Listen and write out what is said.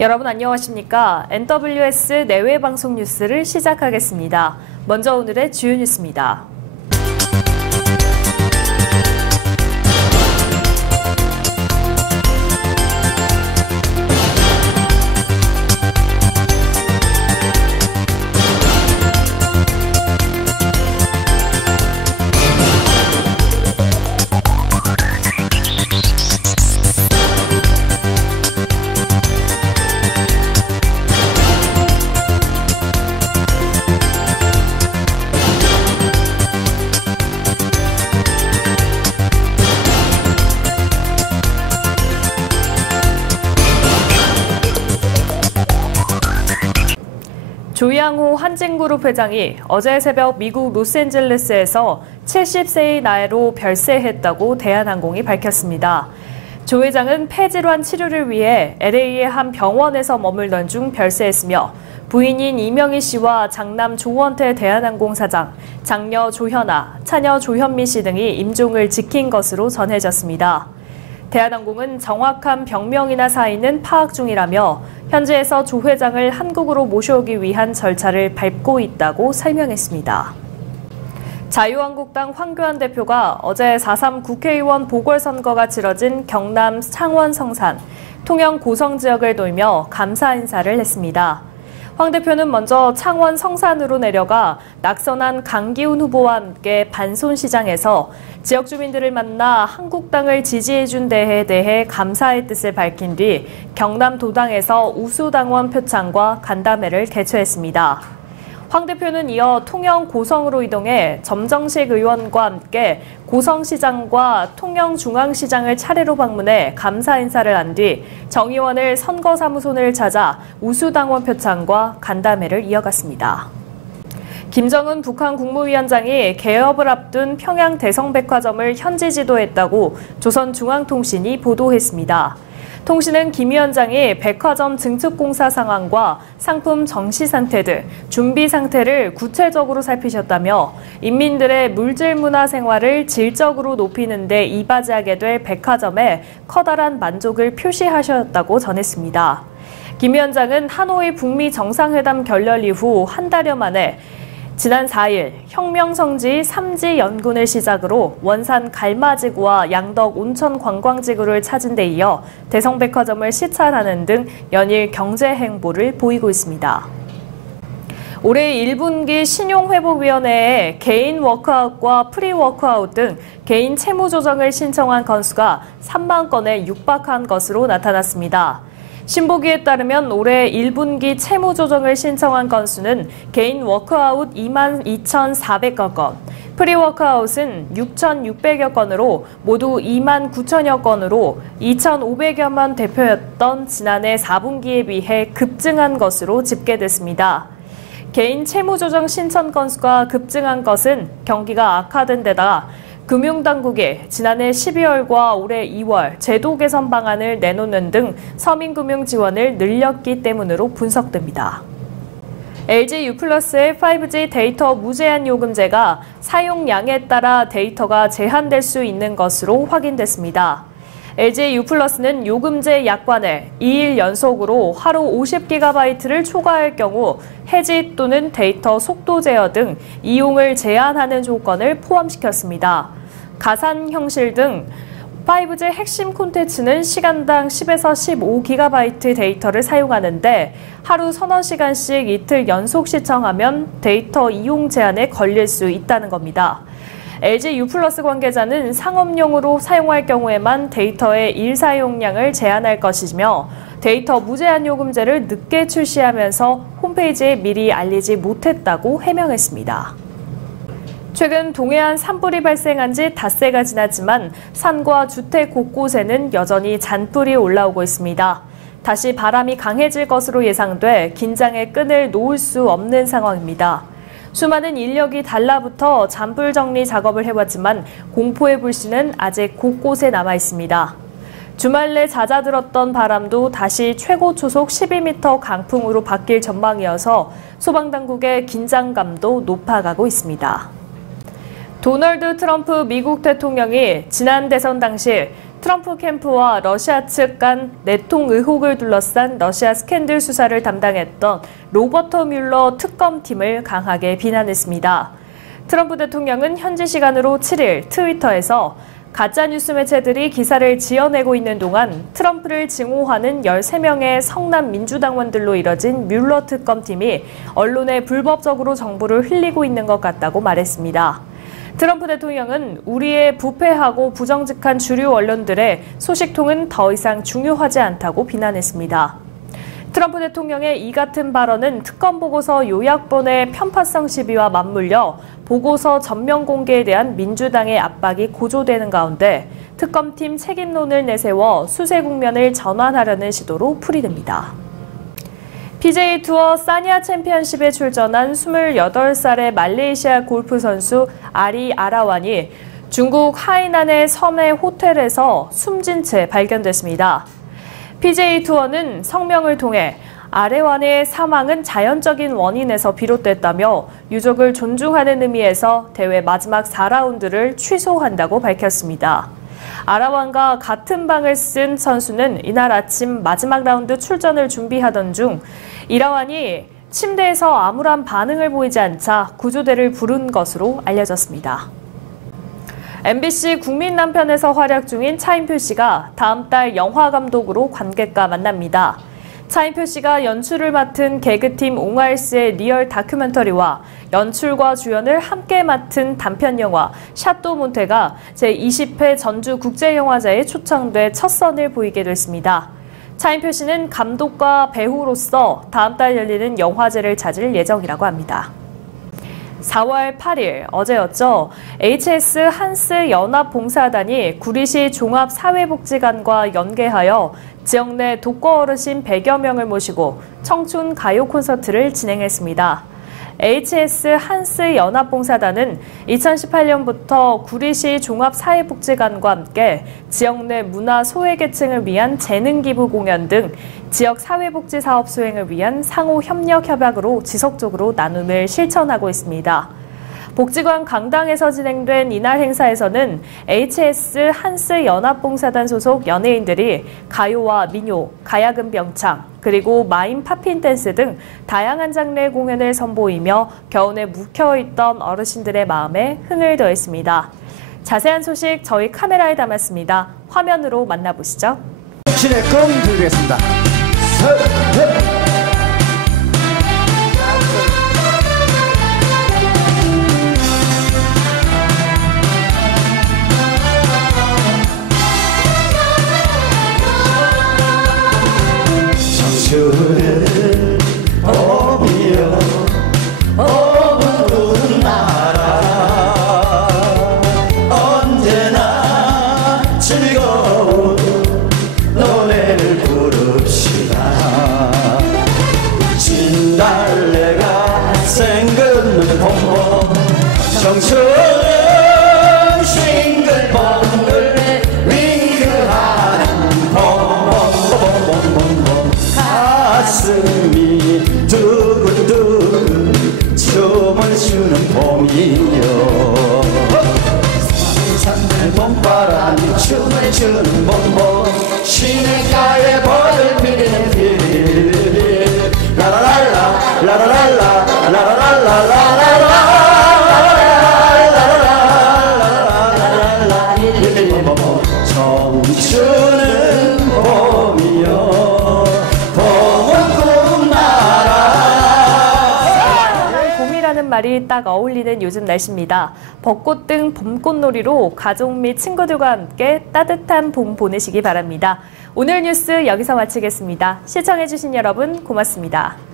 여러분 안녕하십니까? NWS 내외 방송 뉴스를 시작하겠습니다. 먼저 오늘의 주요 뉴스입니다. 조양호 한진그룹 회장이 어제 새벽 미국 로스앤젤레스에서 70세의 나이로 별세했다고 대한항공이 밝혔습니다. 조 회장은 폐질환 치료를 위해 LA의 한 병원에서 머물던 중 별세했으며 부인인 이명희 씨와 장남 조원태 대한항공 사장, 장녀 조현아, 차녀 조현미 씨 등이 임종을 지킨 것으로 전해졌습니다. 대한항공은 정확한 병명이나 사인은 파악 중이라며 현지에서 조 회장을 한국으로 모셔오기 위한 절차를 밟고 있다고 설명했습니다. 자유한국당 황교안 대표가 어제 4.3 국회의원 보궐선거가 치러진 경남 창원 성산, 통영 고성 지역을 돌며 감사 인사를 했습니다. 황 대표는 먼저 창원 성산으로 내려가 낙선한 강기훈 후보와 함께 반손시장에서 지역 주민들을 만나 한국당을 지지해준 데에 대해 감사의 뜻을 밝힌 뒤 경남 도당에서 우수당원 표창과 간담회를 개최했습니다. 황 대표는 이어 통영 고성으로 이동해 점정식 의원과 함께 고성시장과 통영중앙시장을 차례로 방문해 감사 인사를 한 뒤 정 의원을 선거사무소를 찾아 우수당원 표창과 간담회를 이어갔습니다. 김정은 북한 국무위원장이 개업을 앞둔 평양 대성백화점을 현지 지도했다고 조선중앙통신이 보도했습니다. 통신은 김 위원장이 백화점 증축공사 상황과 상품 정시 상태 등 준비 상태를 구체적으로 살피셨다며 인민들의 물질 문화 생활을 질적으로 높이는 데 이바지하게 될 백화점에 커다란 만족을 표시하셨다고 전했습니다. 김 위원장은 하노이 북미 정상회담 결렬 이후 한 달여 만에 지난 4일 혁명성지 3지 연군을 시작으로 원산 갈마지구와 양덕 온천 관광지구를 찾은 데 이어 대성백화점을 시찰하는 등 연일 경제 행보를 보이고 있습니다. 올해 1분기 신용회복위원회에 개인 워크아웃과 프리워크아웃 등 개인 채무 조정을 신청한 건수가 3만 건에 육박한 것으로 나타났습니다. 신보기에 따르면 올해 1분기 채무 조정을 신청한 건수는 개인 워크아웃 2만 2,400여 건, 프리워크아웃은 6,600여 건으로 모두 2만 9천여 건으로 2,500여만 대표였던 지난해 4분기에 비해 급증한 것으로 집계됐습니다. 개인 채무 조정 신청 건수가 급증한 것은 경기가 악화된 데다 금융당국이 지난해 12월과 올해 2월 제도 개선 방안을 내놓는 등 서민금융 지원을 늘렸기 때문으로 분석됩니다. LG-U+의 5G 데이터 무제한 요금제가 사용량에 따라 데이터가 제한될 수 있는 것으로 확인됐습니다. LG-U+는 요금제 약관에 2일 연속으로 하루 50GB를 초과할 경우 해지 또는 데이터 속도 제어 등 이용을 제한하는 조건을 포함시켰습니다. 가산 형식 등 5G 핵심 콘텐츠는 시간당 10에서 15GB 데이터를 사용하는데 하루 서너 시간씩 이틀 연속 시청하면 데이터 이용 제한에 걸릴 수 있다는 겁니다. LG-U+ 관계자는 상업용으로 사용할 경우에만 데이터의 일사용량을 제한할 것이며 데이터 무제한 요금제를 늦게 출시하면서 홈페이지에 미리 알리지 못했다고 해명했습니다. 최근 동해안 산불이 발생한 지 닷새가 지났지만 산과 주택 곳곳에는 여전히 잔불이 올라오고 있습니다. 다시 바람이 강해질 것으로 예상돼 긴장의 끈을 놓을 수 없는 상황입니다. 수많은 인력이 달라붙어 잔불 정리 작업을 해왔지만 공포의 불씨는 아직 곳곳에 남아 있습니다. 주말 내 잦아들었던 바람도 다시 최고 초속 12m 강풍으로 바뀔 전망이어서 소방당국의 긴장감도 높아가고 있습니다. 도널드 트럼프 미국 대통령이 지난 대선 당시 트럼프 캠프와 러시아 측 간 내통 의혹을 둘러싼 러시아 스캔들 수사를 담당했던 로버터 뮬러 특검팀을 강하게 비난했습니다. 트럼프 대통령은 현지 시간으로 7일 트위터에서 가짜뉴스 매체들이 기사를 지어내고 있는 동안 트럼프를 증오하는 13명의 성남 민주당원들로 이뤄진 뮬러 특검팀이 언론에 불법적으로 정보를 흘리고 있는 것 같다고 말했습니다. 트럼프 대통령은 우리의 부패하고 부정직한 주류 언론들의 소식통은 더 이상 중요하지 않다고 비난했습니다. 트럼프 대통령의 이 같은 발언은 특검 보고서 요약본의 편파성 시비와 맞물려 보고서 전면 공개에 대한 민주당의 압박이 고조되는 가운데 특검팀 책임론을 내세워 수세 국면을 전환하려는 시도로 풀이됩니다. PGA 투어 사니아 챔피언십에 출전한 28살의 말레이시아 골프 선수 아리 아라완이 중국 하이난의 섬의 호텔에서 숨진 채 발견됐습니다. PGA 투어는 성명을 통해 아레완의 사망은 자연적인 원인에서 비롯됐다며 유족을 존중하는 의미에서 대회 마지막 4라운드를 취소한다고 밝혔습니다. 아라완과 같은 방을 쓴 선수는 이날 아침 마지막 라운드 출전을 준비하던 중 이라완이 침대에서 아무런 반응을 보이지 않자 구조대를 부른 것으로 알려졌습니다. MBC 국민 남편에서 활약 중인 차인표 씨가 다음 달 영화 감독으로 관객과 만납니다. 차인표 씨가 연출을 맡은 개그팀 옹알스의 리얼 다큐멘터리와 연출과 주연을 함께 맡은 단편 영화 샤또 몬테가 제20회 전주국제영화제에 초청돼 첫 선을 보이게 됐습니다. 차인표 씨는 감독과 배우로서 다음 달 열리는 영화제를 찾을 예정이라고 합니다. 4월 8일 어제였죠. HS 한스 연합봉사단이 구리시 종합사회복지관과 연계하여 지역 내 독거 어르신 100여 명을 모시고 청춘 가요 콘서트를 진행했습니다. HS 한스 연합봉사단은 2018년부터 구리시 종합사회복지관과 함께 지역 내 문화 소외계층을 위한 재능기부 공연 등 지역 사회복지 사업 수행을 위한 상호 협력 협약으로 지속적으로 나눔을 실천하고 있습니다. 복지관 강당에서 진행된 이날 행사에서는 HS 한스 연합봉사단 소속 연예인들이 가요와 민요, 가야금 병창, 그리고 마임 팝핀 댄스 등 다양한 장르의 공연을 선보이며 겨우내 묵혀있던 어르신들의 마음에 흥을 더했습니다. 자세한 소식 저희 카메라에 담았습니다. 화면으로 만나보시죠. 신의 껌 드리겠습니다. 청춘은 봄이여 봄은 나라 언제나 즐거운 노래를 부릅시다. 진달래가 생긋는 봄봄 청춘은 싱글벙글 윙글하는 봄봄봄봄봄봄 가슴이 두근두근 춤을 추는 봄이여 산산 봄바람이 춤을 추는 봄봄 시냇가에 벌을 피리는 피리 라라랄라 라라랄라 라라랄라라라라 청춘은 봄이여 봄이라는 말이 딱 어울리는 요즘 날씨입니다. 벚꽃 등 봄꽃놀이로 가족 및 친구들과 함께 따뜻한 봄 보내시기 바랍니다. 오늘 뉴스 여기서 마치겠습니다. 시청해주신 여러분 고맙습니다.